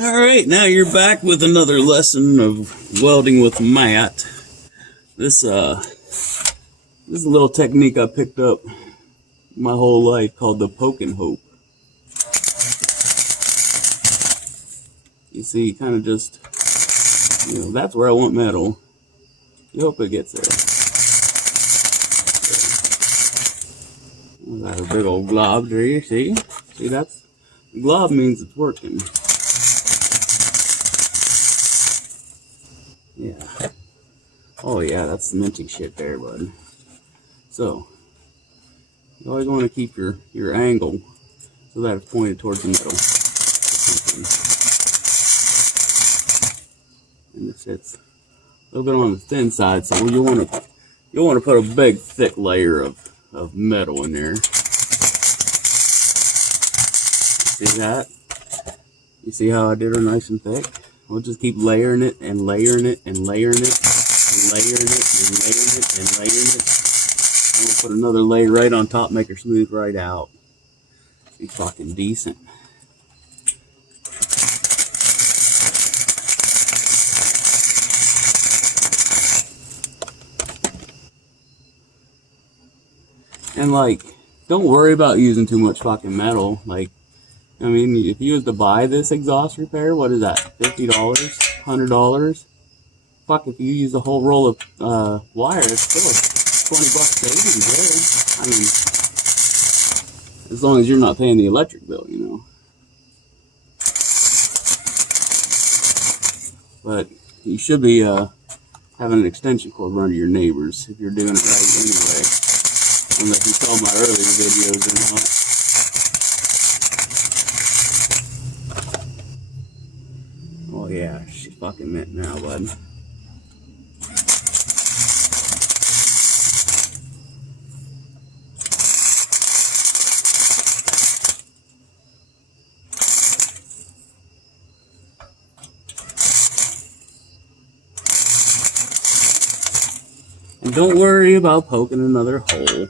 Alright, now you're back with another lesson of welding with Matt. This is a little technique I picked up my whole life called the poke and hope. You see, you kind of just, that's where I want metal. You hope it gets there. Got a big old glob there, you see? See, that's, glob means it's working. Yeah. Oh yeah, that's cementing shit there, bud. So, you always want to keep your angle so that it's pointed towards the middle. And it sits a little bit on the thin side, so you'll want to put a big thick layer of metal in there. See that? You see how I did her nice and thick? We'll just keep layering it and layering it and layering it and layering it and layering it and layering it. And we'll put another layer right on top, make her smooth right out. Be fucking decent. And like, don't worry about using too much fucking metal. Like, I mean, if you was to buy this exhaust repair, what is that? $50? $100? Fuck, if you use a whole roll of wire, it's still $20 savings there. I mean, as long as you're not paying the electric bill, you know. But you should be having an extension cord run to your neighbors if you're doing it right anyway. Unless you saw my earlier videos or not. Oh yeah, she's fucking mint now, bud. And don't worry about poking another hole,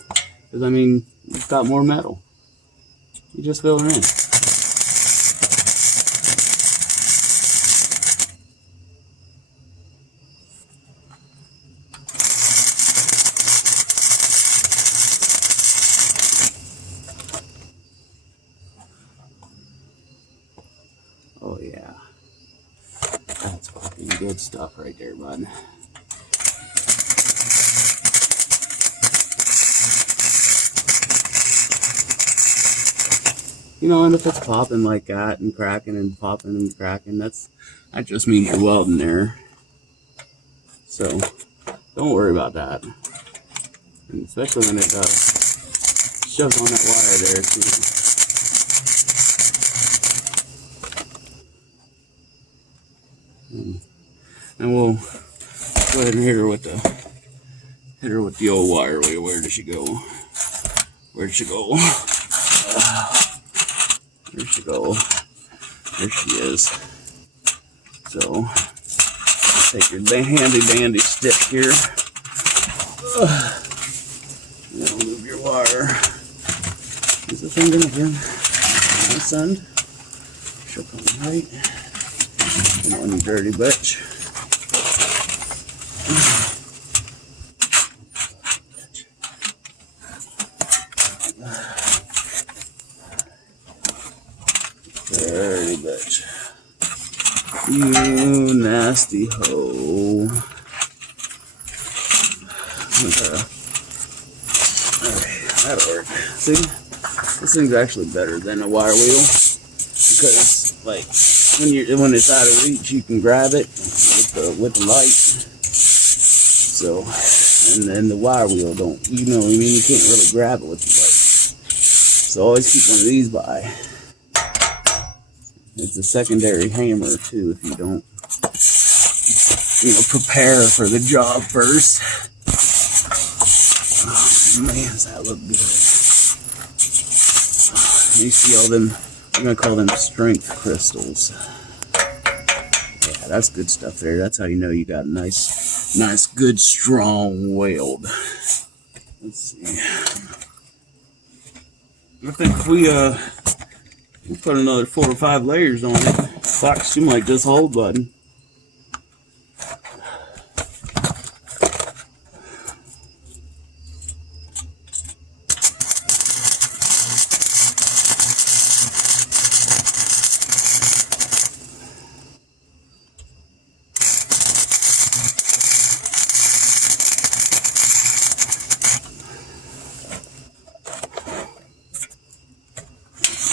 because I mean, you've got more metal. You just fill it in. Oh yeah, that's fucking good stuff right there, bud. You know, and if it's popping like that and cracking and popping and cracking, that just means you're welding there. So don't worry about that. And especially when it shoves on that wire there too. And we'll go ahead and hit her with the old wire wheel. Where did she go? Where'd she go? There she go. There she is. So, take your handy dandy stick here. And then move your wire. Is the thing gonna again? My son. She'll come right. Come on, you dirty bitch. Dirty bitch. You nasty hoe. Alright, that'll work. See? This thing's actually better than a wire wheel. Because, like, when it's out of reach, you can grab it with the light. So, and then the wire wheel don't, you know what I mean? You can't really grab it with the light. So always keep one of these by. It's a secondary hammer too if you don't, prepare for the job first. Oh man, does that look good. You see all them, I'm gonna call them strength crystals. Yeah, that's good stuff there. That's how you know you got a nice good strong weld. Let's see. I think if we put another 4 or 5 layers on it, Fuck, she might just hold button.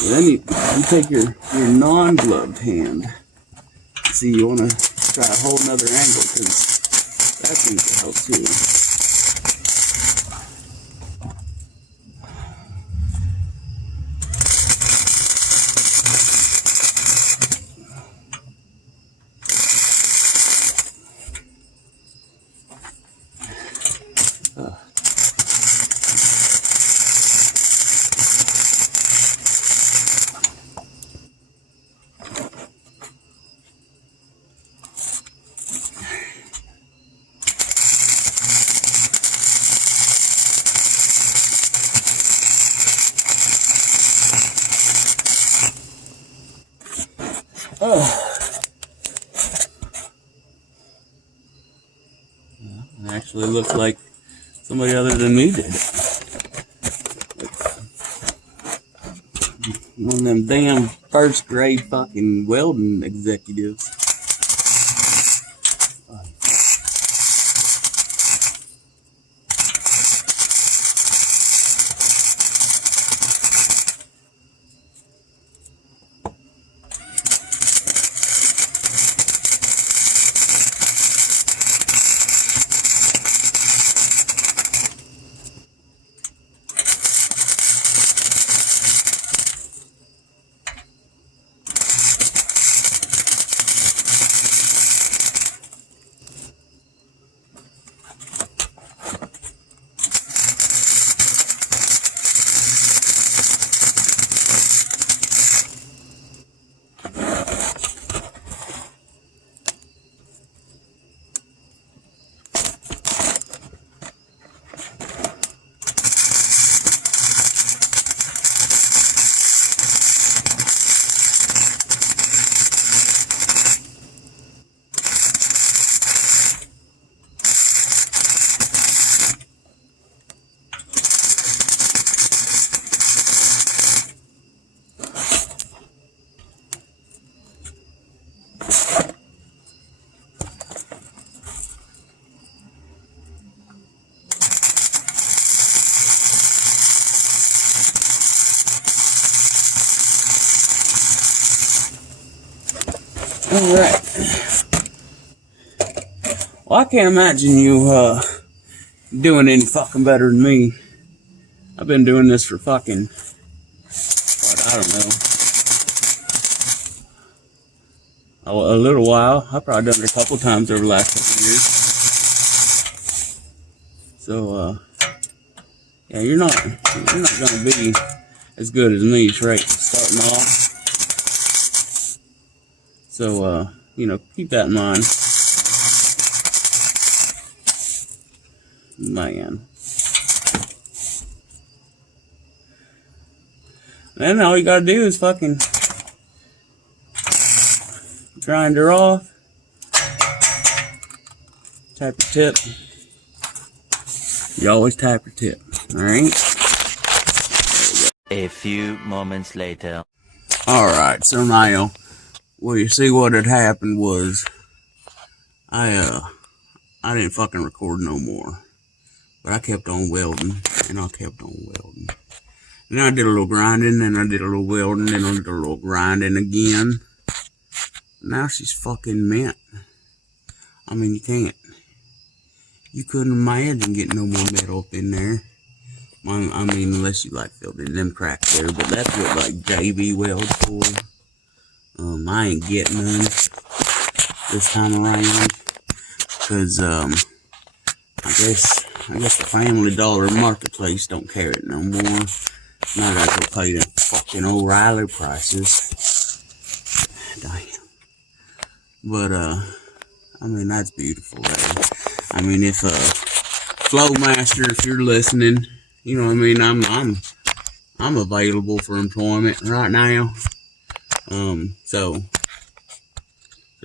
Then you take your non-gloved hand. See, you want to try a whole nother angle because that seems to help too. It actually looks like somebody other than me did it. One of them damn first grade fucking welding executives. Alright. Well, I can't imagine you doing any fucking better than me. I've been doing this for fucking, what, I don't know, a little while. I've probably done it a couple times over the last couple of years. So, yeah, you're not gonna be as good as me, right? Starting off. So, you know, keep that in mind. Man. Then all you gotta do is fucking grind her off. Tap your tip. You always tap your tip, alright? A few moments later. Alright, so now, well, you see what had happened was, I didn't fucking record no more. But I kept on welding, and I kept on welding. And I did a little grinding, and I did a little welding, and I did a little grinding again. Now she's fucking mint. I mean, you couldn't imagine getting no more metal up in there. I mean, unless you like filled in them cracks there, but that's what like JB welds for. I ain't getting none this time around, cause I guess the Family Dollar Marketplace don't carry it no more. Now I gotta go pay them fucking O'Reilly prices. Damn. But I mean, that's beautiful there. I mean, if Flowmaster, if you're listening, you know what I mean, I'm available for employment right now. So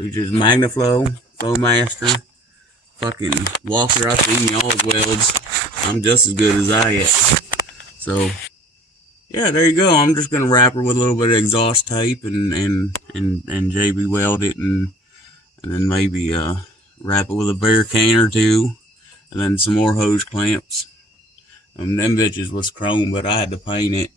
Which is Magnaflow, Flowmaster, fucking Walker. I've seen y'all's welds. I'm just as good as I am. So, yeah, there you go. I'm just gonna wrap her with a little bit of exhaust tape and JB weld it and then maybe wrap it with a beer can or two, and then some more hose clamps. Them bitches was chrome, but I had to paint it.